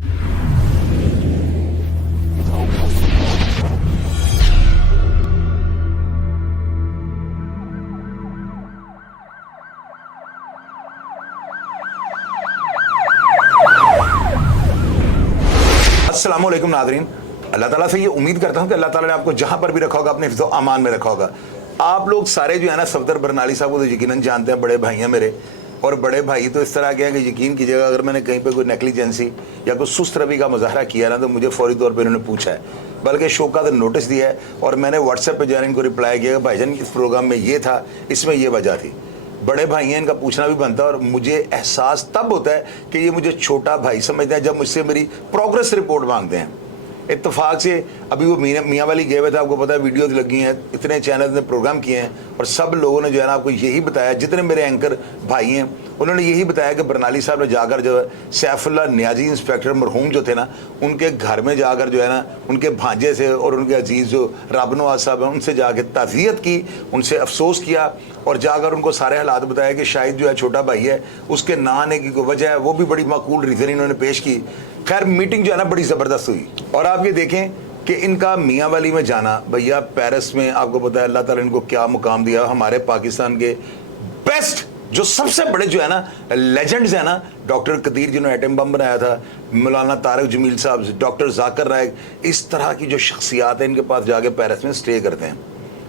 अस्सलाम वालेकुम नाज़रीन, अल्लाह ताला से ये उम्मीद करता हूँ कि अल्लाह ताला ने आपको जहाँ पर भी रखा होगा अपने हिफ्ज़ व अमान में रखा होगा। आप लोग सारे जो है ना सफदर बरनाली साहब को तो यकीनन जानते हैं, बड़े भाई हैं मेरे। और बड़े भाई तो इस तरह के हैं कि यकीन कीजिएगा अगर मैंने कहीं पे कोई नेग्लिजेंसी या कोई सुस्त रवि का मुजाहरा किया ना तो मुझे फौरी तौर पे इन्होंने पूछा है, बल्कि शो का तो नोटिस दिया है और मैंने व्हाट्सएप पे जो है इनको रिप्लाई किया कि भाईजान इस प्रोग्राम में ये था, इसमें ये वजह थी। बड़े भाई हैं, इनका पूछना भी बनता है और मुझे एहसास तब होता है कि ये मुझे छोटा भाई समझते हैं जब मुझसे मेरी प्रोग्रेस रिपोर्ट मांगते हैं। इत्तेफाक से अभी वो मियाँ वाली गए हुए थे, आपको पता है वीडियोज लगी हैं, इतने चैनल ने प्रोग्राम किए हैं और सब लोगों ने जो है ना आपको यही बताया, जितने मेरे एंकर भाई हैं उन्होंने यही बताया कि बरनाली साहब ने जाकर जो है सैफुल्लाह नियाजी इंस्पेक्टर मरहूम जो थे ना उनके घर में जाकर जो है ना उनके भांजे से और उनके अजीज़ जो राबनवाज साहब हैं उनसे जाके ताज़ियत की, उनसे अफसोस किया और जाकर उनको सारे हालात बताया कि शायद जो है छोटा भाई है उसके ना आने की कोई वजह है, वो भी बड़ी माकूल रीज़न इन्होंने पेश की। खैर मीटिंग जो है ना बड़ी ज़बरदस्त हुई और आप ये देखें कि इनका मियाँ वाली में जाना, भैया पेरिस में आपको पता है अल्लाह ताला ने इनको क्या मुकाम दिया। हमारे पाकिस्तान के बेस्ट जो सबसे बड़े जो है ना लेजेंड्स हैं ना, डॉक्टर कदीर जिन्होंने एटम बम बनाया था, मौलाना तारिक जमील साहब, डॉक्टर जाकिर नाइक, इस तरह की जो शख्सियात हैं इनके पास जाके पेरिस में स्टे करते हैं।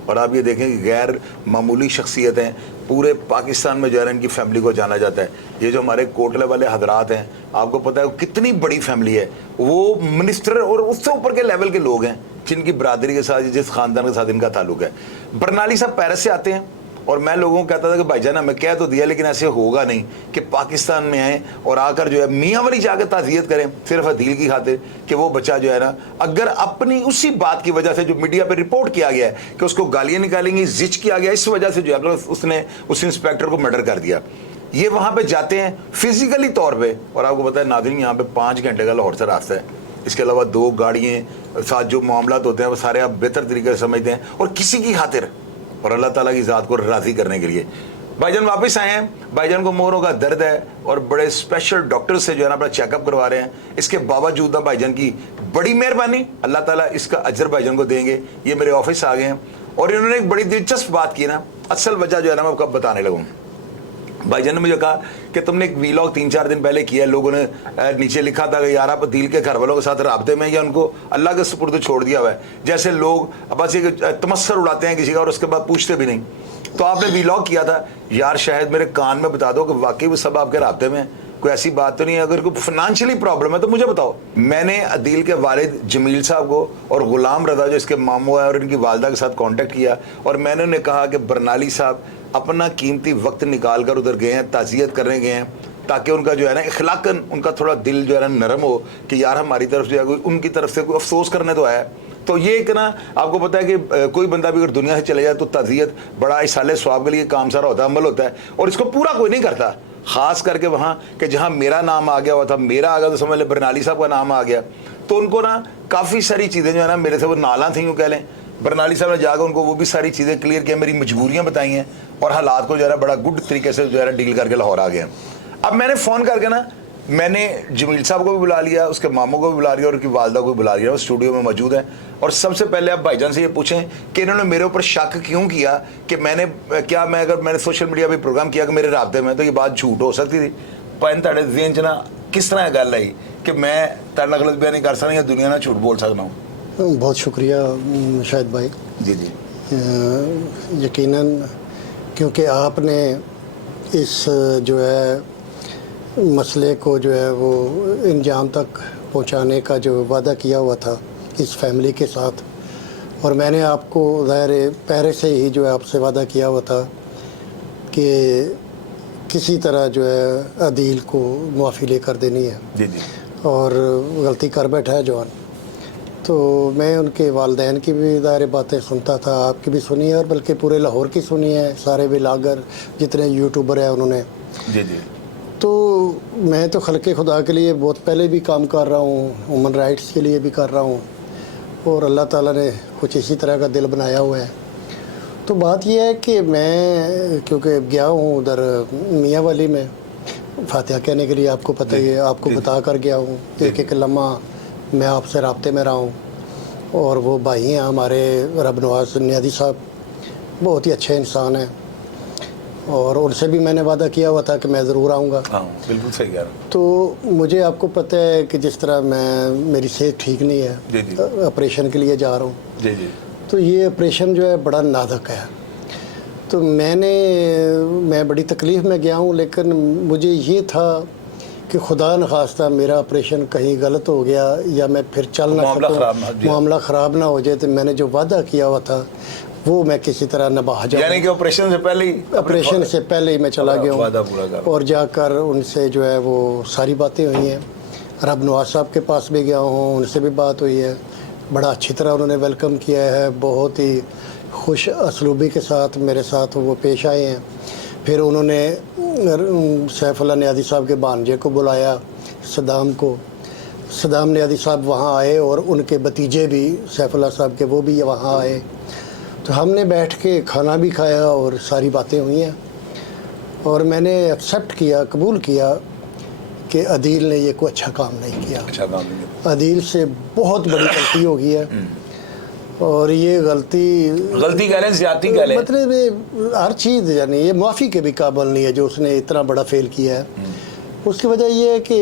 और आप ये देखें कि गैर मामूली शख्सियतें पूरे पाकिस्तान में जो है इनकी फैमिली को जाना जाता है। ये जो हमारे कोटले वाले हजरात हैं, आपको पता है कितनी बड़ी फैमिली है, वो मिनिस्टर और उससे ऊपर के लेवल के लोग हैं जिनकी बरादरी के साथ, जिस खानदान के साथ इनका ताल्लुक है। बरनाली साहब पेरिस से आते हैं और मैं लोगों को कहता था कि भाईजान हमें कह तो दिया लेकिन ऐसे होगा नहीं कि पाकिस्तान में आए और आकर जो है मियाँ वाली जाकर ताज़ियत करें सिर्फ अदील की खातिर कि वो बच्चा जो है ना अगर अपनी उसी बात की वजह से जो मीडिया पे रिपोर्ट किया गया है कि उसको गालियाँ निकालेंगी, जिच किया गया, इस वजह से जो है उसने उस इंस्पेक्टर को मर्डर कर दिया। ये वहाँ पर जाते हैं फिजिकली तौर पर और आपको पता है नाज़रीन यहाँ पर 5 घंटे का लाहौर से रास्ता है, इसके अलावा 2 गाड़ियाँ साथ जो मामलात होते हैं वो सारे आप बेहतर तरीके से समझते हैं और किसी की खातिर और अल्लाह ताला की ज़ात को राज़ी करने के लिए भाईजान वापस आए हैं। भाईजान को मोरों का दर्द है और बड़े स्पेशल डॉक्टर से जो है ना अपना चेकअप करवा रहे हैं। इसके बावजूद ना भाईजान की बड़ी मेहरबानी, अल्लाह ताला इसका अजर भाईजान को देंगे। ये मेरे ऑफिस आ गए हैं और इन्होंने एक बड़ी दिलचस्प बात की ना, असल वजह जो है ना मैं आपको बताने लगूँ। भाईजान ने मुझे कहा कि तुमने एक वीलॉग 3-4 दिन पहले किया, लोगों ने नीचे लिखा था कि यार आप दिल के घर वालों के साथ राब्ते में या उनको अल्लाह के सुपुर्द छोड़ दिया हुआ है। जैसे लोग बस एक तमस्सर उड़ाते हैं किसी का और उसके बाद पूछते भी नहीं। तो आपने वीलॉग किया था, यार शायद मेरे कान में बता दो कि वाकई वो सब आपके राब्ते में, कोई ऐसी बात तो नहीं है। अगर कोई फाइनेंशियली प्रॉब्लम है तो मुझे बताओ। मैंने अदील के वालिद जमील साहब को और गुलाम रजा जो इसके मामू है और इनकी वालदा के साथ कांटेक्ट किया और मैंने उन्हें कहा कि बरनाली साहब अपना कीमती वक्त निकाल कर उधर गए हैं, ताज़ियत करने गए हैं ताकि उनका जो है ना इखलाकन उनका थोड़ा दिल जो है ना नरम हो कि यार हमारी तरफ जो है कोई उनकी तरफ से कोई अफसोस करने तो आया। तो ये एक ना आपको पता है कि कोई बंदा भी अगर दुनिया से चले जाए तो ताज़ियत बड़ा इसाले स्वाब के लिए काम सारा होता है, अमल होता है और इसको पूरा कोई नहीं करता। ख़ास करके वहाँ कि जहाँ मेरा नाम आ गया हुआ था, मेरा आ गया तो समझ लें बरनाली साहब का नाम आ गया, तो उनको ना काफ़ी सारी चीज़ें जो है ना मेरे से वो नाला थी यूँ कह लें। बरनाली साहब ने जाकर उनको वो भी सारी चीज़ें क्लियर किया, मेरी मजबूरियाँ बताई हैं और हालात को जो है ना बड़ा गुड तरीके से जो है ना डील करके लाहौर आ गए। अब मैंने फ़ोन करके ना मैंने जमील साहब को भी बुला लिया, उसके मामू को भी बुला लिया और उनकी वालदा को भी बुला लिया, वो स्टूडियो में मौजूद है। और सबसे पहले आप भाईजान से ये पूछें कि इन्होंने मेरे ऊपर शक क्यों किया कि मैं अगर मैंने सोशल मीडिया पर प्रोग्राम किया कि मेरे राब्ते में, तो ये बात झूठ हो सकती थी। पर तुहाडे ज़हन च ना किस तरह गल आई कि मैं तुहाडे नाल गलत बयान नहीं कर सकता या दुनिया ना झूठ बोल सकता हूँ? बहुत शुक्रिया शाहिद भाई। जी जी यकीनन, क्योंकि आपने इस जो है मसले को जो है वो इंजाम तक पहुंचाने का जो वादा किया हुआ था इस फैमिली के साथ, और मैंने आपको ज़ाहिर पहले से ही जो है आपसे वादा किया हुआ था कि किसी तरह जो है अदील को मुआफ़ी लेकर देनी है। जी जी। और गलती कर बैठा है जवान। तो मैं उनके वालदैन की भी ज़ाहिर बातें सुनता था, आपकी भी सुनी है और बल्कि पूरे लाहौर की सुनी है, सारे व्लॉगर जितने यूट्यूबर हैं उन्होंने। जी जी। तो मैं तो खल्क़े खुदा के लिए बहुत पहले भी काम कर रहा हूँ, ह्यूमन राइट्स के लिए भी कर रहा हूँ और अल्लाह ताला ने कुछ इसी तरह का दिल बनाया हुआ है। तो बात यह है कि मैं क्योंकि गया हूँ उधर मियाँ वाली में, فاتحہ کہنے کے لیے آپ کو پتہ ہی ہے, آپ کو بتا کر گیا ہوں, ایک ایک لمحہ میں آپ سے رابطے میں رہا ہوں. اور وہ بھائی ہیں ہمارے رب نواز نیادی صاحب, بہت ہی اچھے انسان ہیں, اور ان سے بھی میں نے وعدہ کیا ہوا تھا کہ میں ضرور آؤں گا. ہاں بالکل صحیح کہہ رہا ہوں. تو مجھے آپ کو پتہ ہے کہ جس طرح میری صحت ٹھیک نہیں ہے, جی جی آپریشن کے لیے جا رہا ہوں, جی جی تو یہ آپریشن جو ہے بڑا نازک ہے. تو میں بڑی تکلیف میں گیا ہوں, لیکن مجھے یہ تھا کہ خدا نخواستہ میرا آپریشن کہیں غلط ہو گیا یا میں پھر چل نہ سکوں, معاملہ خراب نہ ہو جائے, تو میں نے جو وعدہ کیا ہوا تھا وہ میں کسی طرح نبھا جاؤں. یعنی کہ آپریشن سے پہلے ہی میں چلا گیا ہوں, اور جا کر ان سے جو ہے وہ ساری باتیں ہوئی ہیں. رب نواز صاحب کے پاس بھی گیا ہوں, ان سے بھی بات ہوئی ہے, بڑا اچھی طرح انہوں نے ویلکم کیا ہے, بہت ہی خوش اسلوبی کے ساتھ میرے ساتھ وہ پیش آئے ہیں. پھر انہوں نے سیف اللہ نیادی صاحب کے بھانجے کو بلایا, صدام نیادی صاحب وہاں آئے, اور ان کے بھتیجے بھی سیف اللہ صاحب کے وہ بھی وہاں آئے. تو ہم نے بیٹھ کے کھانا بھی کھایا اور ساری باتیں ہوئی ہیں, اور میں نے ایکسیپٹ کیا, قبول کیا کہ عدیل نے یہ کوئی اچھا کام نہیں کیا. عدیل سے بہت بڑی غلطی ہو گئی ہے, اور یہ غلطی کہہ رہے ہیں, زیادتی کہہ رہے ہیں, مطلب ہر چیز یعنی یہ معافی کے بھی قابل نہیں ہے جو اس نے اتنا بڑا فیل کیا ہے. اس کی وجہ یہ ہے کہ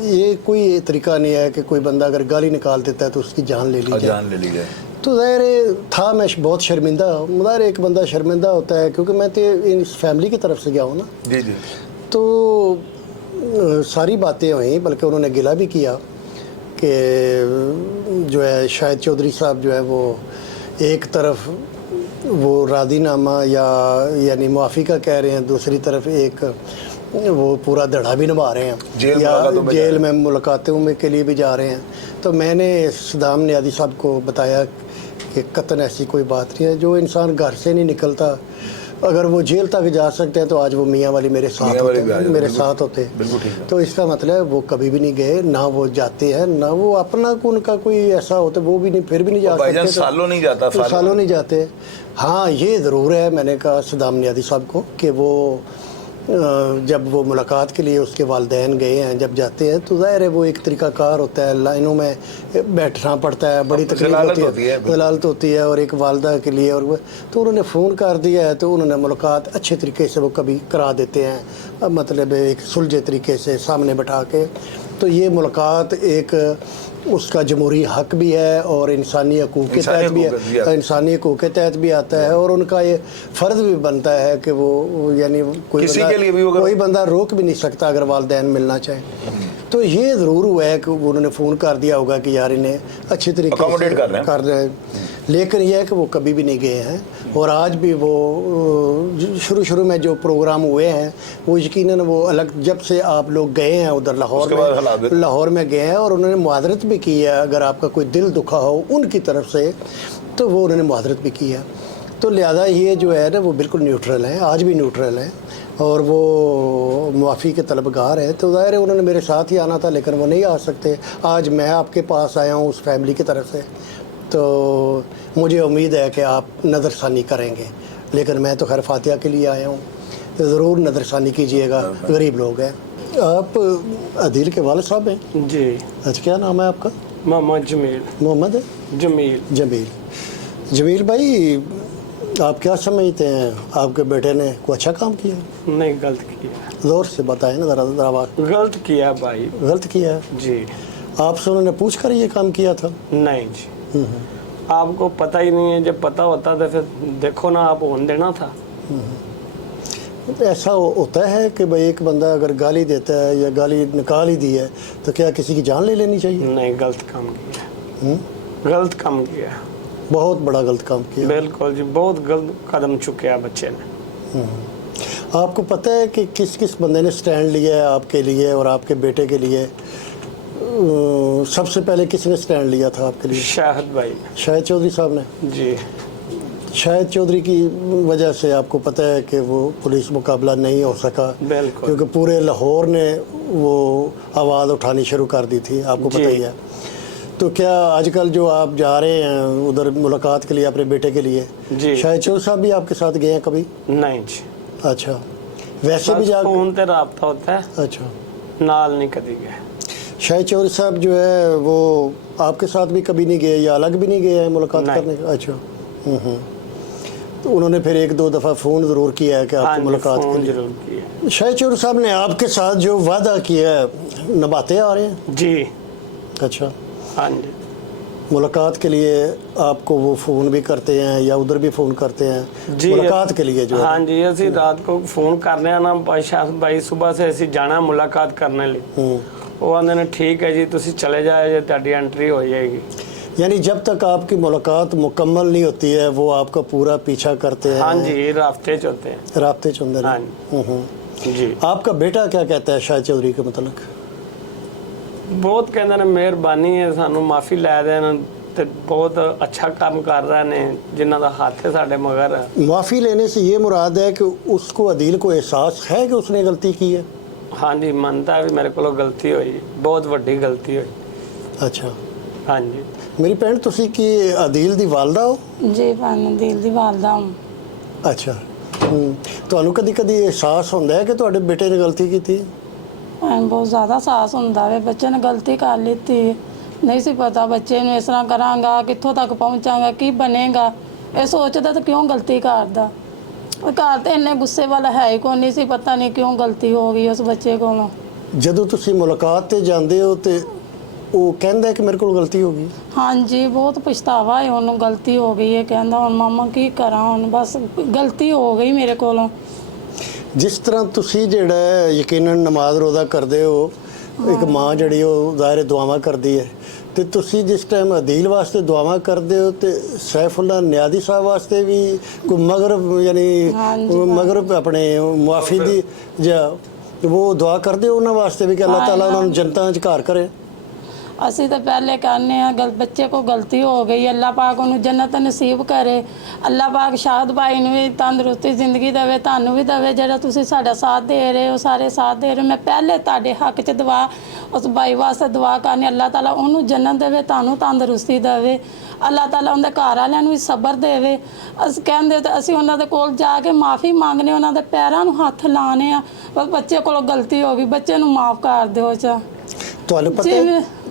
یہ کوئی طریقہ نہیں ہے کہ کوئی بندہ اگر گالی نکال دیتا ہے تو اس کی جان لے لی جائے. تو ظاہر تھا میں بہت شرمندہ ہوں, ظاہر ایک بندہ شرمندہ ہوتا ہے کیونکہ میں تو اس فیملی کی طرف سے گیا ہوں نا. جی جی. تو ساری باتیں ہوئیں, بلکہ انہوں نے گلہ بھی کیا کہ جو ہے شاہد چودھری صاحب جو ہے وہ ایک طرف وہ رادی نامہ یعنی معافی کا کہہ رہے ہیں, دوسری طرف ایک وہ پورا دھڑا بھی نبھا رہے ہیں, یا جیل میں ملاقاتوں میں کے لیے بھی جا رہے ہیں. تو میں نے صدام نیادی صاحب کو بتایا کہ قطعاً ایسی کوئی بات نہیں ہے, جو انسان گھر سے نہیں نکلتا اگر وہ جیل تک جا سکتے ہیں تو آج وہ میاں والی میرے ساتھ ہوتے. تو اس کا مطلب وہ کبھی بھی نہیں گئے, نہ وہ جاتے ہیں, نہ وہ اپنا ان کا کوئی ایسا ہوتا وہ بھی نہیں, پھر بھی نہیں جا سکتے, سالوں نہیں جاتے. ہاں یہ ضرور ہے, میں نے کہا صدام نیادی صاحب کو کہ وہ جب وہ ملاقات کے لیے اس کے والدین گئے ہیں, جب جاتے ہیں تو ظاہر ہے وہ ایک طریقہ کار ہوتا ہے, لائنوں میں بیٹھنا پڑتا ہے, بڑی تکلیف ہوتی ہے, ضلالت ہوتی ہے, اور ایک والدہ کے لیے. اور تو انہوں نے فون کر دیا ہے, تو انہوں نے ملاقات اچھے طریقے سے وہ کبھی کرا دیتے ہیں, مطلب ایک سلجھے طریقے سے سامنے بٹھا کے. تو یہ ملاقات ایک اس کا جمہوری حق بھی ہے اور انسانی حقوق کے تحت بھی ہے, انسانی حقوق کے تحت بھی آتا ہے, اور ان کا یہ فرض بھی بنتا ہے کہ وہ یعنی کوئی بندہ روک بھی نہیں سکتا اگر والدین ملنا چاہے. تو یہ ضرور ہوا ہے کہ انہوں نے فون کر دیا ہوگا کہ یار انہیں اچھی طریقے سے کر رہے ہیں, لیکن یہ ہے کہ وہ کبھی بھی نہیں گئے ہیں. اور آج بھی وہ شروع میں جو پروگرام ہوئے ہیں وہ یقیناً وہ الگ, جب سے آپ لوگ گئے ہیں ادھر لاہور میں گئے ہیں, اور انہوں نے معذرت بھی کی ہے اگر آپ کا کوئی دل دکھا ہو ان کی طرف سے, تو وہ انہوں نے معذرت بھی کی ہے. تو لہذا یہ جو ہے نا وہ بالکل نیوٹرل ہیں, آج بھی نیوٹرل ہیں, اور وہ معافی کے طلبگار ہیں. تو ظاہر ہے انہوں نے میرے ساتھ ہی آنا تھا, لیکن وہ نہیں آ سکتے. آج میں آپ کے پاس آیا ہوں اس فیملی کی طرف سے, تو مجھے امید ہے کہ آپ نظر ثانی کریں گے, لیکن میں تو خیر فاتحہ کے لیے آیا ہوں, ضرور نظر ثانی کیجئے گا, غریب لوگ ہیں. آپ عدیل کے والد صاحب ہیں؟ جی. اچھا کیا نام ہے آپ کا؟ محمد جمیل بھائی, آپ کیا سمجھتے ہیں آپ کے بیٹے نے کوئی اچھا کام کیا؟ نہیں, غلط کیا. زور سے بتائیں نا ذرا بات. غلط کیا بھائی. غلط کیا ہے جی. آپ سے انہوں نے پوچھ کر یہ کام کیا تھا؟ نہیں جی, آپ کو پتہ ہی نہیں ہے, جب پتہ ہوتا تو پھر دیکھو نا آپ ہون دینا تھا. ایسا ہوتا ہے کہ بھائی ایک بندہ اگر گالی دیتا ہے یا گالی نکال ہی دی ہے تو کیا کسی کی جان لے لینی چاہیے؟ نہیں, غلط کام کیا, غلط کام کیا, بہت بڑا غلط کام کیا. بالکل جی, بہت غلط قدم چکیا بچے نے. آپ کو پتہ ہے کہ کس بندے نے سٹینڈ لیا ہے آپ کے لیے اور آپ کے بیٹے کے لیے؟ سب سے پہلے کس نے سٹینڈ لیا تھا آپ کے لیے؟ شاہد بھائی. شاہد چودھری صاحب نے. جی. شاہد چودھری کی وجہ سے آپ کو پتہ ہے کہ وہ پولیس مقابلہ نہیں ہو سکا, بالکل, کیونکہ پورے لاہور نے وہ آواز اٹھانی شروع کر دی تھی, آپ کو پتہ ہی ہے. تو کیا آج کل جو آپ جا رہے ہیں ادھر ملاقات کے لیے اپنے بیٹے کے لیے, جی, شاہد چودھری صاحب بھی آپ کے ساتھ گئے ہیں کبھی؟ نہیں جی. اچھا, वैसे भी बस जा फोन ते राब्ता होता है, अच्छा, नाल नहीं कदी गए। शाहिद चौधरी साहब जो है वो आपके साथ भी कभी नहीं गए या अलग भी नहीं गए हैं मुलाकात नहीं। करने? अच्छा। तो उन्होंने फिर एक दो दफ़ा फ़ोन ज़रूर किया है कि हाँ आपकी जी, मुलाकात फोन के लिए? जरूर किया। शाहिद चौधरी साहब ने आपके साथ जो वादा किया है निभाते आ रहे हैं? जी अच्छा, हाँ जी मुलाकात के लिए आपको वो फ़ोन भी करते हैं या उधर भी फ़ोन करते हैं जी मुलाकात के लिए जो है? हाँ जी, ਅਸੀਂ ਰਾਤ को फोन करने ना भाई सुबह से ਅਸੀਂ ਜਾਣਾ ਮੁਲਾਕਾਤ करने ਲਈ। ਉਹ ਆਂਦੇ ਨੇ ਠੀਕ ਹੈ ਜੀ ਤੁਸੀਂ ਚਲੇ ਜਾਓ ਜੇ ਤੁਹਾਡੀ एंट्री हो जाएगी। यानी जब तक आपकी मुलाकात मुकम्मल नहीं होती है वो आपका पूरा पीछा करते हैं? हाँ जी, रास्ते च होते हैं। राब्ते चुंदर। हाँ जी। आपका बेटा क्या कहता है शाहिद चौधरी के मतलब? ਬਹੁਤ ਕਹਿੰਦੇ ਨੇ ਮਿਹਰਬਾਨੀ ਹੈ ਸਾਨੂੰ ਮਾਫੀ ਲੈ ਦੇਣ ਤੇ ਬਹੁਤ ਅੱਛਾ ਕੰਮ ਕਰ ਰਹੇ ਨੇ ਜਿਨ੍ਹਾਂ ਦਾ ਹੱਥ ਹੈ ਸਾਡੇ ਮਗਰ। माफ़ी लेने से ये मुराद है कि उसको अदील को एहसास है कि उसने गलती की है? हाँ जी, ਮੰਨਦਾ ਹੈ ਵੀ ਮੇਰੇ ਕੋਲੋਂ ਗਲਤੀ ਹੋਈ, ਬਹੁਤ ਵੱਡੀ ਗਲਤੀ ਹੋਈ। अच्छा, हाँ जी। मेरी भैन तुसी की अदील दी वालदा हो? जी भैन दिल ਦੀ ਵਾਲਦਾ ਹਾਂ। अच्छा, ਤੁਹਾਨੂੰ ਕਦੀ ਕਦੀ एहसास ਹੁੰਦਾ ਹੈ ਕਿ ਤੁਹਾਡੇ ਬੇਟੇ ਨੇ ਗਲਤੀ ਕੀਤੀ? ਭੈਣ ਬਹੁਤ ਜ਼ਿਆਦਾ ਸਾਹਸ ਹੁੰਦਾ ਵੇ, ਬੱਚੇ ਨੇ ਗਲਤੀ ਕਰ ਲਿੱਤੀ, ਨਹੀਂ ਸੀ ਪਤਾ ਬੱਚੇ ਨੂੰ ਇਸ ਤਰ੍ਹਾਂ ਕਰਾਂਗਾ ਕਿੱਥੋਂ ਤੱਕ ਪਹੁੰਚਾਂਗਾ ਕੀ ਬਣੇਗਾ, ਇਹ ਸੋਚਦਾ ਤਾਂ ਕਿਉਂ ਗਲਤੀ ਕਰਦਾ। ਉਹ ਘਰ ਤੇ ਇੰਨੇ ਗੁੱਸੇ ਵਾਲਾ ਹੈ ਹੀ ਕੋਈ ਨਹੀਂ ਸੀ, ਪਤਾ ਨਹੀਂ ਕਿਉਂ ਗਲਤੀ ਹੋ ਗਈ ਉਸ ਬੱਚੇ ਕੋਲੋਂ। ਜਦੋਂ ਤੁਸੀਂ ਮੁਲਾਕਾਤ ਤੇ ਜਾਂਦੇ ਹੋ ਤੇ ਉਹ ਕਹਿੰਦਾ ਕਿ ਮੇਰੇ ਕੋਲ ਗਲਤੀ ਹੋ ਗਈ? ਹਾਂਜੀ, ਬਹੁਤ ਪਛਤਾਵਾ ਹੈ ਉਹਨੂੰ, ਗਲਤੀ ਹੋ ਗਈ ਹੈ, ਕਹਿੰਦਾ ਹੁਣ ਮਾਮਾ ਕੀ ਕਰਾਂ, ਹੁਣ ਬਸ ਗਲਤੀ ਹੋ ਗਈ ਮੇਰੇ ਕੋਲੋਂ। ਜਿਸ ਤਰ੍ਹਾਂ ਤੁਸੀਂ ਜਿਹੜਾ ਹੈ ਯਕੀਨਨ ਨਮਾਜ਼ ਰੋਜ਼ਾ ਕਰਦੇ ਹੋ, ਇੱਕ ਮਾਂ ਜਿਹੜੀ ਉਹ ਜ਼ਾਹਿਰ ਦੁਆਵਾਂ ਕਰਦੀ ਹੈ, ਤੇ ਤੁਸੀਂ ਜਿਸ ਟਾਈਮ ਅਦੀਲ ਵਾਸਤੇ ਦੁਆਵਾਂ ਕਰਦੇ ਹੋ ਤੇ ਸੈਫੁੱਲਾ ਨਿਆਦੀ ਸਾਹਿਬ ਵਾਸਤੇ ਵੀ ਕੋਈ ਮਗਰਬ ਯਾਨੀ ਮਗਰਬ ਆਪਣੇ ਮੁਆਫੀ ਦੀ ਜਾਂ ਉਹ ਦੁਆ ਕਰਦੇ ਹੋ ਉਹਨਾਂ ਵਾਸਤੇ ਵੀ ਕਿ ਅੱਲਾਹ ਤਾਲਾ ਉਹਨਾਂ ਨੂੰ ਜੰਨਤਾਂ 'ਚ ਘਰ ਕਰੇ? ਅਸੀਂ ਤਾਂ ਪਹਿਲੇ ਕਹਿੰਦੇ ਆ ਬੱਚੇ ਕੋ ਗਲਤੀ ਹੋ ਗਈ, ਅੱਲਾਹ ਪਾਕ ਉਹਨੂੰ ਜੰਨਤ ਨਸੀਬ ਕਰੇ, ਅੱਲਾਹ ਪਾਕ ਸ਼ਾਹਦ ਭਾਈ ਨੂੰ ਵੀ ਤੰਦਰੁਸਤੀ ਜ਼ਿੰਦਗੀ ਦੇਵੇ, ਤੁਹਾਨੂੰ ਵੀ ਦੇਵੇ, ਜਿਹੜਾ ਤੁਸੀਂ ਸਾਡਾ ਸਾਥ ਦੇ ਰਹੇ ਹੋ, ਸਾਰੇ ਸਾਥ ਦੇ ਰਹੇ ਹੋ। ਮੈਂ ਪਹਿਲੇ ਤੁਹਾਡੇ ਹੱਕ 'ਚ ਦੁਆ ਉਸ ਭਾਈ ਵਾਸਤੇ ਦੁਆ ਕਰਨੀ, ਅੱਲਾਹ ਤਾਲਾ ਉਹਨੂੰ ਜੰਨਤ ਦੇਵੇ, ਤੁਹਾਨੂੰ ਤੰਦਰੁਸਤੀ ਦੇਵੇ, ਅੱਲਾਹ ਤਾਲਾ ਉਹਦੇ ਘਰ ਵਾਲਿਆਂ ਨੂੰ ਵੀ ਸਬਰ ਦੇਵੇ। ਅਸੀਂ ਕਹਿੰਦੇ ਤਾਂ ਅਸੀਂ ਉਹਨਾਂ ਦੇ ਕੋਲ ਜਾ ਕੇ ਮਾਫੀ ਮੰਗਨੇ, ਉਹਨਾਂ ਦੇ ਪੈਰਾਂ ਨੂੰ ਹੱਥ ਲਾਣੇ ਆ, ਬਸ ਬੱਚੇ ਕੋਲੋਂ ਗਲਤੀ ਹੋ ਗਈ, ਬੱਚੇ ਨੂੰ ਮਾਫ ਕਰ ਦਿਓ।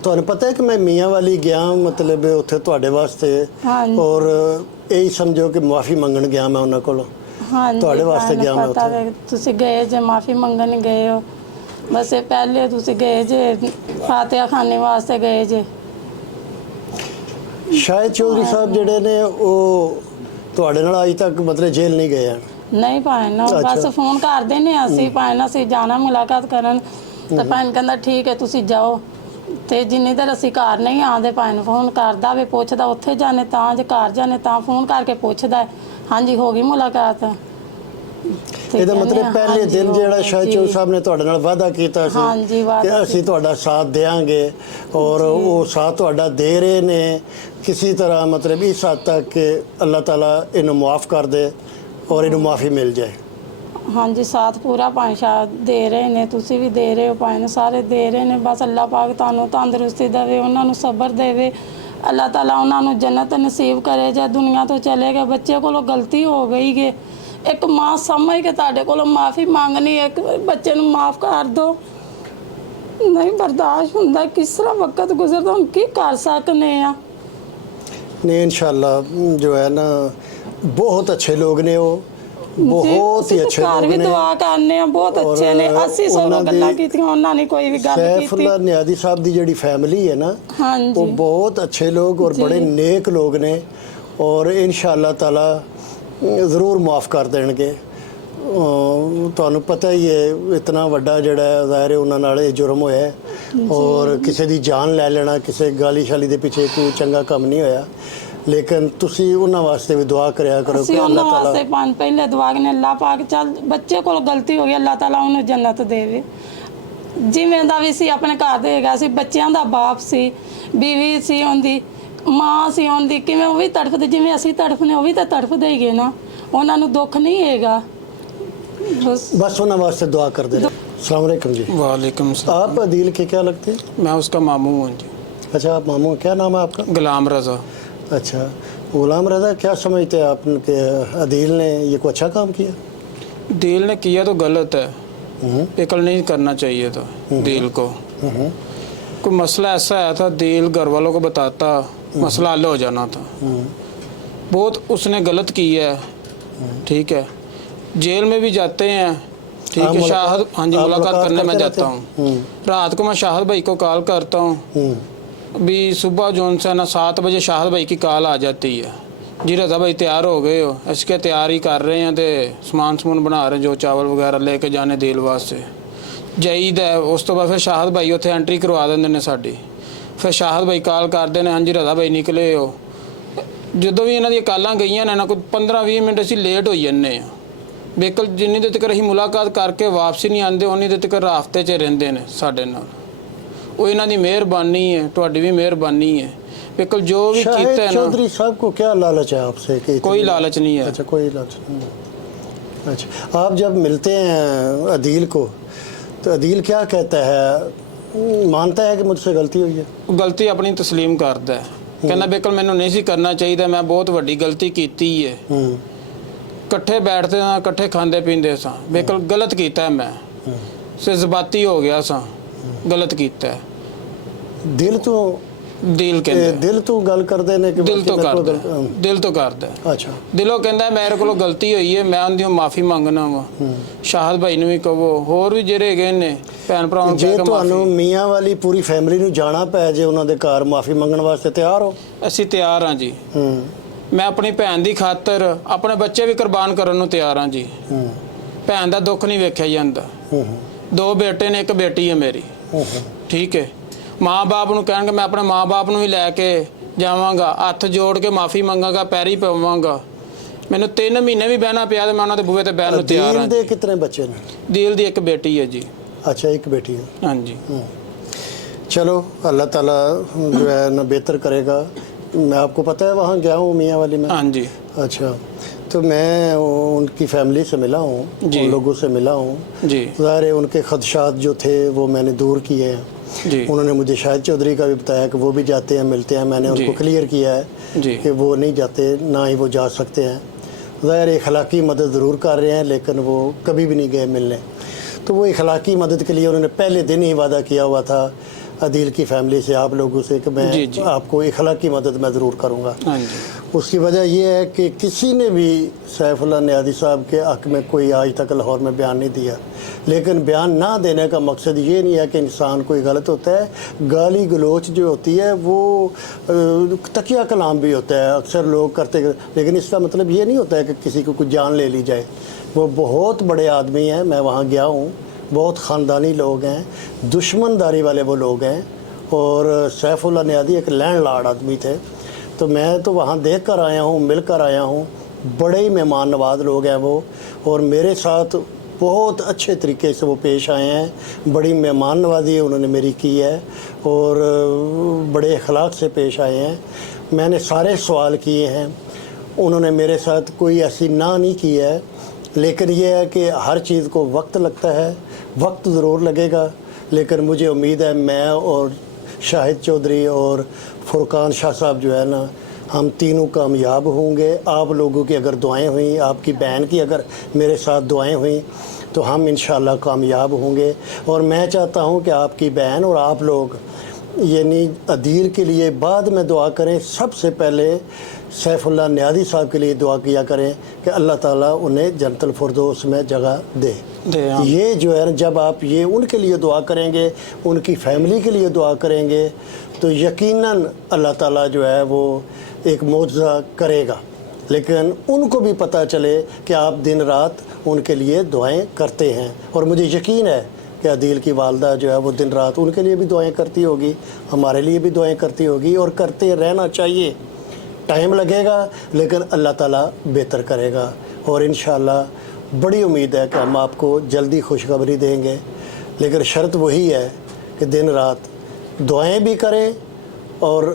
ਤੁਹਾਨੂੰ ਪਤਾ ਹੈ ਕਿ ਮੈਂ ਮੀਆਂ ਵਾਲੀ ਗਿਆ ਮਤਲਬ ਉੱਥੇ ਤੁਹਾਡੇ ਵਾਸਤੇ, ਔਰ ਇਹੀ ਸਮਝੋ ਕਿ ਮਾਫੀ ਮੰਗਣ ਗਿਆ ਮੈਂ ਉਹਨਾਂ ਕੋਲੋਂ। ਹਾਂਜੀ, ਤੁਹਾਡੇ ਵਾਸਤੇ ਗਿਆ ਮੈਂ ਪਤਾ ਉੱਥੇ। ਵੇ ਤੁਸੀਂ ਗਏ ਜੇ ਮਾਫੀ ਮੰਗਣ ਗਏ ਹੋ, ਬਸ ਇਹ ਪਹਿਲੇ ਤੁਸੀਂ ਗਏ ਜੇ ਫਾਤਿਹਾ ਖਾਨੇ ਵਾਸਤੇ ਗਏ ਜੇ। ਸ਼ਾਹਿਦ ਚੌਧਰੀ ਸਾਹਿਬ ਜਿਹੜੇ ਨੇ ਉਹ ਤੁਹਾਡੇ ਨਾਲ ਅਜੇ ਤੱਕ ਮਤਲਬ ਜੇਲ੍ਹ ਨਹੀਂ ਗਏ ਹਨ? ਨਹੀਂ ਭੈਣ, ਬਸ ਫੋਨ ਕਰਦੇ ਨੇ ਅਸੀਂ, ਭੈਣ ਅਸੀਂ ਜਾਣਾ ਮੁਲਾਕਾਤ ਕਰਨ, ਤਾਂ ਭੈਣ ਕਹਿੰਦਾ ਠੀਕ ਹੈ ਤੁਸੀਂ ਜਾਓ, ਤੇ ਜਿੰਨੀ ਦੇਰ ਅਸੀਂ ਘਰ ਨਹੀਂ ਆਉਂਦੇ ਭੈਣ ਫੋਨ ਕਰਦਾ ਵੇ, ਪੁੱਛਦਾ ਉੱਥੇ ਜਾਣੇ ਤਾਂ, ਜੇ ਘਰ ਜਾਣੇ ਤਾਂ ਫੋਨ ਕਰਕੇ ਪੁੱਛਦਾ ਹਾਂਜੀ ਹੋ ਗਈ ਮੁਲਾਕਾਤ। ਇਹਦਾ ਮਤਲਬ ਪਹਿਲੇ ਦਿਨ ਜਿਹੜਾ ਸ਼ਾਹਿਦ ਚੌਧਰੀ ਸਾਹਿਬ ਨੇ ਤੁਹਾਡੇ ਨਾਲ ਵਾਅਦਾ ਕੀਤਾ ਸੀ ਕਿ ਅਸੀਂ ਤੁਹਾਡਾ ਸਾਥ ਦੇਵਾਂਗੇ, ਔਰ ਉਹ ਸਾਥ ਤੁਹਾਡਾ ਦੇ ਰਹੇ ਨੇ ਕਿਸੇ ਤਰ੍ਹਾਂ, ਮਤਲਬ ਇਸ ਹੱਦ ਤੱਕ ਕਿ ਅੱਲਾਹ ਤਾਲਾ ਇਹਨੂੰ ਮਾਫ ਕਰ ਦੇ ਔਰ ਇਹਨੂੰ ਮਾਫੀ ਮਿਲ ਜਾਏ। ਹਾਂਜੀ, ਸਾਥ ਪੂਰਾ ਭਾਈ ਸ਼ਾਹ ਦੇ ਰਹੇ ਨੇ, ਤੁਸੀਂ ਵੀ ਦੇ ਰਹੇ ਹੋ ਭਾਈ ਨੂੰ, ਸਾਰੇ ਦੇ ਰਹੇ ਨੇ, ਬਸ ਅੱਲਾਹ ਪਾਕ ਤੁਹਾਨੂੰ ਤੰਦਰੁਸਤੀ ਦੇਵੇ, ਉਹਨਾਂ ਨੂੰ ਸਬਰ ਦੇਵੇ, ਅੱਲਾਹ ਤਾਲਾ ਉਹਨਾਂ ਨੂੰ ਜੰਨਤ ਨਸੀਬ ਕਰੇ। ਜੇ ਦੁਨੀਆ ਤੋਂ ਚਲੇ ਗਏ, ਬੱਚੇ ਕੋਲੋਂ ਗਲਤੀ ਹੋ ਗਈ ਗੇ, ਇੱਕ ਮਾਂ ਸਮਝ ਕੇ ਤੁਹਾਡੇ ਕੋਲੋਂ ਮਾਫੀ ਮੰਗਣੀ, ਇੱਕ ਬੱਚੇ ਨੂੰ ਮਾਫ ਕਰ ਦਿਓ, ਨਹੀਂ ਬਰਦਾਸ਼ਤ ਹੁੰਦਾ, ਕਿਸ ਤਰ੍ਹਾਂ ਵਕਤ ਗੁਜ਼ਰਦਾ, ਹੁਣ ਕੀ ਕਰ ਸਕਨੇ ਆ। नहीं इंशाल्लाह जो है ना बहुत अच्छे लोग ने, वो बहुत ही अच्छे ਘਰ लोग ਵੀ ने। ਦੁਆ ਕਰਨੇ ਆ, ਬਹੁਤ ਅੱਛੇ ਨੇ, ਅਸੀਂ ਸਭ ਗੱਲਾਂ ਕੀਤੀਆਂ, ਉਹਨਾਂ ਨੇ ਕੋਈ ਵੀ ਗੱਲ ਕੀਤੀ। सैफुल्ला नियादी साहब दी ਜਿਹੜੀ फैमिली है ना, ਹਾਂਜੀ वो बहुत अच्छे लोग और बड़े नेक लोग ने, और इंशाअल्लाह ताला ज़रूर माफ़ कर देंगे। ਤੁਹਾਨੂੰ ਪਤਾ ਹੀ ਹੈ ਇਤਨਾ ਵੱਡਾ ਜਿਹੜਾ ਜ਼ਾਹਿਰ ਉਹਨਾਂ ਨਾਲ ਇਹ ਜੁਰਮ ਹੋਇਆ ਹੈ, ਔਰ ਕਿਸੇ ਦੀ ਜਾਨ ਲੈ ਲੈਣਾ, ਕਿਸੇ ਗਾਲੀ ਸ਼ਾਲੀ ਦੇ ਪਿੱਛੇ ਕੋਈ ਚੰਗਾ ਕੰਮ ਨਹੀਂ ਹੋਇਆ, ਲੇਕਿਨ ਤੁਸੀਂ ਉਹਨਾਂ ਵਾਸਤੇ ਵੀ ਦੁਆ ਕਰਿਆ ਕਰੋ ਕਿ ਉਹਨਾਂ ਅੱਲਾਹ ਤਾਲਾ ਵਾਸਤੇ ਪਹਿਲੇ ਦੁਆ ਕਰਨੇ, ਅੱਲਾਹ ਪਾਕ ਚੱਲ ਬੱਚੇ ਕੋਲ ਗਲਤੀ ਹੋ ਗਈ, ਅੱਲਾਹ ਤਾਲਾ ਉਹਨੂੰ ਜੰਨਤ ਦੇਵੇ, ਜਿਵੇਂ ਦਾ ਵੀ ਸੀ ਆਪਣੇ ਘਰ ਦੇ ਹੈਗਾ ਸੀ, ਬੱਚਿਆਂ ਦਾ ਬਾਪ ਸੀ, ਬੀਵੀ ਸੀ ਉਹਦੀ, ਮਾਂ ਸੀ ਉਹਦੀ, ਕਿਵੇਂ ਉਹ ਵੀ ਤੜਫਦੇ ਜਿਵੇਂ ਅਸੀਂ ਤੜਫਨੇ, ਉਹ ਵੀ ਤਾਂ ਤੜਫਦੇ ਹੀ ਗਏ ਨਾ, ਉਹਨਾਂ ਨੂੰ ਦੁੱਖ ਨਹੀਂ ਹੈਗਾ, बस उन्होंने वास्ते दुआ कर दे। अस्सलाम वालेकुम जी। वालेकुम सलाम। आप अदील के क्या लगते हैं? मैं उसका मामू हूँ जी। अच्छा, आप मामू, क्या नाम है आपका? गुलाम रज़ा। अच्छा, गुलाम रज़ा, क्या समझते हैं आप कि अदील ने ये कोई अच्छा काम किया? दिल ने किया तो गलत है, पिकल नहीं करना चाहिए था दिल को। कोई मसला ऐसा आया था, दिल घर वालों को बताता, मसला हल हो जाना था। बहुत उसने गलत किया है, ठीक है। जेल में भी जाते हैं, ठीक है। शाहिद, हाँ जी, मुलाकात करने मैं जाता हूँ। रात को मैं शाहिद भाई को कॉल करता हूँ, अभी सुबह जो उनसे ना 7 बजे शाहिद भाई की कॉल आ जाती है, जी रजा भाई तैयार हो गए हो, इसके तैयार ही कर रहे हैं, तो समान बना रहे हैं, जो चावल वगैरह लेके जाने दिल वास्ते जाईद है। उस तो बाद फिर शाहिद भाई उत्थे एंट्री करवा देंगे ने साडी, फिर शाहिद भाई कॉल करते हैं, हाँ जी रजा भाई निकले हो। ਜਦੋਂ ਵੀ ਇਹਨਾਂ ਦੀਆਂ ਕਾਲਾਂ ਗਈਆਂ ਨੇ ਨਾ, ਕੋਈ 15-20 ਮਿੰਟ ਅਸੀਂ ਲੇਟ ਹੋਈ ਜੰਨੇ ਆ। ਬੇਕਲ ਜਿੰਨੀ ਦੇ ਤੱਕ ਅਸੀਂ ਮੁਲਾਕਾਤ ਕਰਕੇ ਵਾਪਸੀ ਨਹੀਂ ਆਉਂਦੇ, ਉਨੀ ਦੇ ਤੱਕ ਰਾਫਤੇ 'ਚ ਰਹਿੰਦੇ ਨੇ ਸਾਡੇ ਨਾਲ। ਉਹ ਇਹਨਾਂ ਦੀ ਮਿਹਰਬਾਨੀ ਹੈ, ਤੁਹਾਡੀ ਵੀ ਮਿਹਰਬਾਨੀ ਹੈ। ਬੇਕਲ ਜੋ ਵੀ ਕੀਤਾ शाहिद है ना, चौधरी साहब को क्या लालच है आपसे कि कोई लालच नहीं है। अच्छा, कोई लालच नहीं। अच्छा, आप जब मिलते हैं अदील को तो अदील क्या कहता है? मानता है कि मुझसे गलती हुई है? ਗਲਤੀ ਆਪਣੀ ਤਸਲੀਮ ਕਰਦਾ ਹੈ, ਕਹਿੰਦਾ ਬੇਕਲ ਮੈਨੂੰ ਨਹੀਂ ਸੀ ਕਰਨਾ ਚਾਹੀਦਾ, ਮੈਂ ਬਹੁਤ ਵੱਡੀ ਗਲਤੀ ਕੀਤੀ ਹੈ। ਇਕੱਠੇ ਬੈਠਦੇ ਸਾਂ, ਇਕੱਠੇ ਖਾਂਦੇ ਪੀਂਦੇ ਸਾਂ, ਬੇਕਲ ਗਲਤ ਕੀਤਾ ਹੈ ਮੈਂ, ਜਜ਼ਬਾਤੀ ਹੋ ਗਿਆ ਸਾਂ, ਗਲਤ ਕੀਤਾ ਹੈ। दिल तो ਦਿਲ ਕਹਿੰਦਾ, दिल तो गल कर देने के ਦਿਲ बाद ਤੋਂ कि मेरे को ਕਰਦਾ, ਦਿਲ ਤੋਂ ਕਰਦਾ। अच्छा, ਦਿਲੋਂ ਕਹਿੰਦਾ ਮੇਰੇ ਕੋਲੋਂ ਗਲਤੀ ਹੋਈ ਹੈ, ਮੈਂ ਉਹਦੀ ਮਾਫੀ ਮੰਗਣਾ ਵਾ। ਸ਼ਾਹਿਦ ਭਾਈ ਨੂੰ ਵੀ ਕਹੋ, ਹੋਰ ਵੀ ਜਿਹੜੇ ਹੈਗੇ ਨੇ ਭੈਣ ਭਰਾਵਾਂ ਨੂੰ ਜੇ ਕਹਿ ਕੇ ਤੁਹਾਨੂੰ ਮਾਫੀ। ਮੀਆਂ ਵਾਲੀ ਪੂਰੀ ਫੈਮਿਲੀ ਨੂੰ ਜਾਣਾ ਪੈ ਜੇ ਉਹਨਾਂ ਦੇ ਘਰ ਮਾਫੀ ਮੰਗਣ ਵਾਸਤੇ ਤਿਆਰ ਹੋ? ਅਸੀਂ ਤਿਆਰ ਹਾਂ ਜੀ। ਮੈਂ ਆਪਣੀ ਭੈਣ ਦੀ ਖਾਤਰ ਆਪਣੇ ਬੱਚੇ ਵੀ ਕੁਰਬਾਨ ਕਰਨ ਨੂੰ ਤਿਆਰ ਹਾਂ ਜੀ। ਭੈਣ ਦਾ ਦੁੱਖ ਨਹੀਂ ਵੇਖਿਆ ਜਾਂਦਾ। 2 ਬੇਟੇ ਨੇ, 1 ਬੇਟੀ ਹੈ ਮੇਰੀ, ਠੀਕ ਹੈ। ਮਾਂ ਬਾਪ ਨੂੰ ਕਹਿਣਗੇ, ਮੈਂ ਆਪਣੇ ਮਾਂ ਬਾਪ ਨੂੰ ਵੀ ਲੈ ਕੇ ਜਾਵਾਂਗਾ, ਹੱਥ ਜੋੜ ਕੇ ਮਾਫੀ ਮੰਗਾਂਗਾ, ਪੈਰੀ ਪਵਾਂਗਾ। ਮੈਨੂੰ 3 ਮਹੀਨੇ ਵੀ ਬਹਿਣਾ ਪਿਆ ਤੇ ਮੈਂ ਉਹਨਾਂ ਦੇ ਬੂਹੇ ਤੇ ਬਹਿਣ ਨੂੰ ਤਿਆਰ ਹਾਂ। ਦਿਲ ਦੇ ਕਿਤਨੇ ਬੱਚੇ ਨੇ? ਦਿਲ ਦੀ 1 ਬੇਟੀ ਹੈ ਜੀ। अच्छा, एक बेटी है। हाँ जी। चलो, अल्लाह ताला जो है ना बेहतर करेगा। मैं आपको पता है वहाँ गया हूँ मियाँ वाली में। हाँ जी। अच्छा, तो मैं उनकी फैमिली से मिला हूँ, जी। उन लोगों से मिला हूँ। जी। ज़ाहिर है उनके खदशात जो थे वो मैंने दूर किए हैं। जी। उन्होंने मुझे शाहिद चौधरी का भी बताया कि वो भी जाते हैं, मिलते हैं। मैंने उनको जी। क्लियर किया है जी। कि वो नहीं जाते, ना ही वो जा सकते हैं। ज़ाहिर इखलाकी मदद ज़रूर कर रहे हैं, लेकिन वो कभी भी नहीं गए मिलने। तो वो इखलाकी मदद के लिए उन्होंने पहले दिन ही वादा किया हुआ था अदील की फैमिली से, आप लोगों से, कि मैं जी, जी। आपको इखलाकी मदद मैं ज़रूर करूँगा। हाँ जी। उसकी वजह ये है कि किसी ने भी सैफुल्लाह नियाज़ी साहब के हक़ में कोई आज तक लाहौर में बयान नहीं दिया। लेकिन बयान ना देने का मकसद ये नहीं है कि इंसान कोई गलत होता है। गाली गलोच जो होती है वो तकिया कलाम भी होता है, अक्सर लोग करते, लेकिन इसका मतलब ये नहीं होता है कि किसी को कुछ जान ले ली जाए। वो बहुत बड़े आदमी हैं, मैं वहाँ गया हूँ, बहुत ख़ानदानी लोग हैं, दुश्मनदारी वाले वो लोग हैं। और सैफुल्लाह नियाज़ी एक लैंडलॉर्ड आदमी थे। तो मैं तो वहाँ देख कर आया हूँ, मिल कर आया हूँ। बड़े ही मेहमान नवाज लोग हैं वो, और मेरे साथ बहुत अच्छे तरीके से वो पेश आए हैं। बड़ी मेहमान नवाजी उन्होंने मेरी की है और बड़े अखलाक से पेश आए हैं। मैंने सारे सवाल किए हैं, उन्होंने मेरे साथ कोई ऐसी ना नहीं की है। लेकिन ये है कि हर चीज़ को वक्त लगता है, वक्त ज़रूर लगेगा, लेकिन मुझे उम्मीद है मैं और शाहिद चौधरी और फुरकान शाह साहब जो है ना, हम तीनों कामयाब होंगे। आप लोगों की अगर दुआएं हुई, आपकी बहन की अगर मेरे साथ दुआएं हुई, तो हम इंशाल्लाह कामयाब होंगे। और मैं चाहता हूं कि आपकी बहन और आप लोग यानी अदील के लिए बाद में दुआ करें, सबसे पहले सैफुल्लाह नियाज़ी साहब के लिए दुआ किया करें कि अल्लाह ताला उन्हें जन्नतुल फिरदौस में जगह दे। ये जो है, जब आप ये उनके लिए दुआ करेंगे, उनकी फैमिली के लिए दुआ करेंगे, तो यकीनन अल्लाह ताला जो है वो एक मौजज़ा करेगा। लेकिन उनको भी पता चले कि आप दिन रात उनके लिए दुआएं करते हैं। और मुझे यकीन है कि अदील की वालदा जो है वो दिन रात उनके लिए भी दुआएं करती होगी, हमारे लिए भी दुआएं करती होगी, और करते रहना चाहिए। टाइम लगेगा लेकिन अल्लाह ताला बेहतर करेगा। और इंशाअल्लाह बड़ी उम्मीद है कि हम आपको जल्दी खुशखबरी देंगे। लेकिन शर्त वही है कि दिन रात दुआएं भी करें और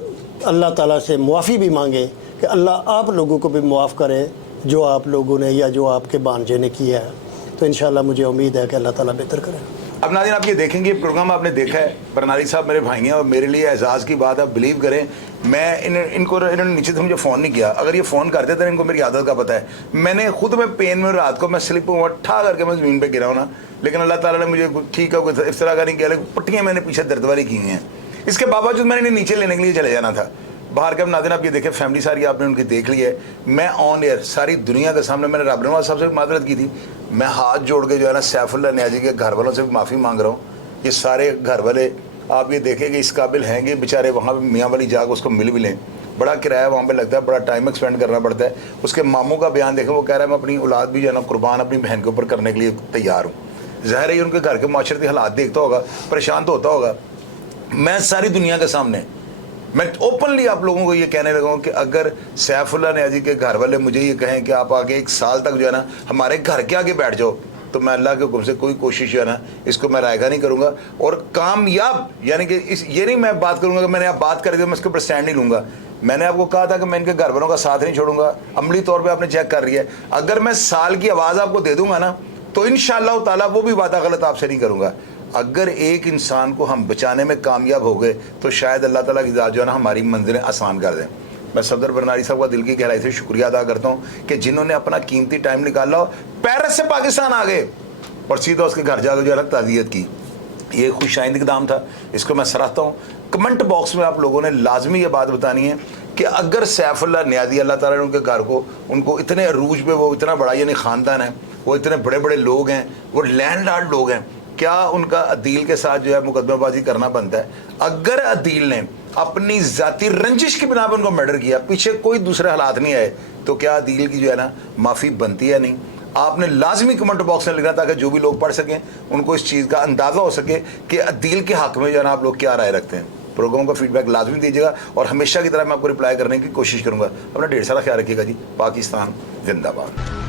अल्लाह ताला से मुआफ़ी भी मांगें कि अल्लाह आप लोगों को भी मुआफ़ करे जो आप लोगों ने या जो आपके भांजे ने किया है। तो इंशाअल्लाह मुझे उम्मीद है कि अल्लाह ताला बेहतर करे। अब नाज़रीन आप ये देखेंगे, ये प्रोग्राम आपने देखा है, बरनाली साहब मेरे भाई हैं और मेरे लिए एजाज़ की बात, आप बिलीव करें, मैं इन्होंने नीचे से मुझे फ़ोन नहीं किया, अगर ये फ़ोन करते थे इनको मेरी आदत का पता है, मैंने खुद में पेन में रात को मैं स्लिप हुआ ठा करके मैं ज़मीन पे गिरा हूँ ना, लेकिन अल्लाह ताला ने मुझे ठीक है कोई इस तरह का नहीं किया, लेकिन पट्टियाँ मैंने पीछे दर्द वाली की हुई हैं। इसके बावजूद मैंने इन्हें नीचे लेने के लिए चले जाना था बाहर के। नाज़रीन आप ये देखें, फैमिली सारी आपने उनकी देख ली है, मैं ऑन एयर सारी दुनिया के सामने मैंने रब नवाज साहब से भी मादरत की थी, मैं हाथ जोड़ के जो है ना सैफुल्लाह नियाज़ी के घर वालों से भी माफ़ी मांग रहा हूँ। ये सारे घर वाले आप ये देखें कि इस काबिल हैं कि बेचारे वहाँ पे मियाँ वाली जाग उसको मिल भी लें, बड़ा किराया वहाँ पे लगता है, बड़ा टाइम एक्सपेंड करना पड़ता है। उसके मामों का बयान देखें, वो कह रहा है मैं अपनी औलाद भी जो है ना कुर्बान अपनी बहन के ऊपर करने के लिए तैयार हूँ। ज़ाहिर है उनके घर के माशरती हालात देखता होगा, परेशान तो होता होगा। मैं सारी दुनिया के सामने मैं ओपनली आप लोगों को ये कहने लगा हूँ कि अगर सैफुल्लाह नियाज़ी के घर वाले मुझे ये कहें कि आप आगे 1 साल तक जो है ना हमारे घर के आगे बैठ जाओ, तो मैं अल्लाह के हुक्म से कोई कोशिश जो है ना इसको मैं रायगा नहीं करूँगा। और कामयाब यानी कि ये नहीं मैं बात करूँगा कि मैंने आप बात कर दी मैं इसके ऊपर स्टैंड नहीं लूँगा। मैंने आपको कहा था कि मैं इनके घर वालों का साथ नहीं छोड़ूंगा, अमली तौर पर आपने चेक कर रही है। अगर मैं साल की आवाज़ आपको दे दूँगा ना तो इंशाअल्लाह ताला वो भी वादा गलत आपसे नहीं करूँगा। अगर एक इंसान को हम बचाने में कामयाब हो गए तो शायद अल्लाह ताला की ज़ात जो है ना हमारी मंजिलें आसान कर दें। मैं सफदर बरनाली साहब का दिल की गहराई से शुक्रिया अदा करता हूँ कि जिन्होंने अपना कीमती टाइम निकाला हो, पेरिस से पाकिस्तान आ गए और सीधा उसके घर जाकर जो है ताज़ियत की। ये खुश आइंद इक़दाम था, इसको मैं सराहता हूँ। कमेंट बॉक्स में आप लोगों ने लाजमी ये बात बतानी है कि अगर सैफुल्लाह नियाज़ी अल्लाह ताला ने उनके घर को उनको इतने अरूज पे, वो इतना बड़ा यानी ख़ानदान है, वो इतने बड़े बड़े लोग हैं, वो लैंडलॉर्ड लोग हैं, क्या उनका अदील के साथ जो है मुकदमेबाजी करना बनता है? अगर अदील ने अपनी ज़ाती रंजिश की बिना पर उनको मर्डर किया, पीछे कोई दूसरे हालात नहीं आए, तो क्या अदील की जो है ना माफ़ी बनती है? नहीं। आपने लाजमी कमेंट बॉक्स में लिखना ताकि जो भी लोग पढ़ सकें उनको इस चीज़ का अंदाज़ा हो सके कि अदील के हक़ में जो है ना आप लोग क्या राय रखते हैं। प्रोग्राम का फीडबैक लाजमी दीजिएगा और हमेशा की तरह मैं आपको रिप्लाई करने की कोशिश करूँगा। अपना ढेर सारा ख्याल रखिएगा जी। पाकिस्तान जिंदाबाद।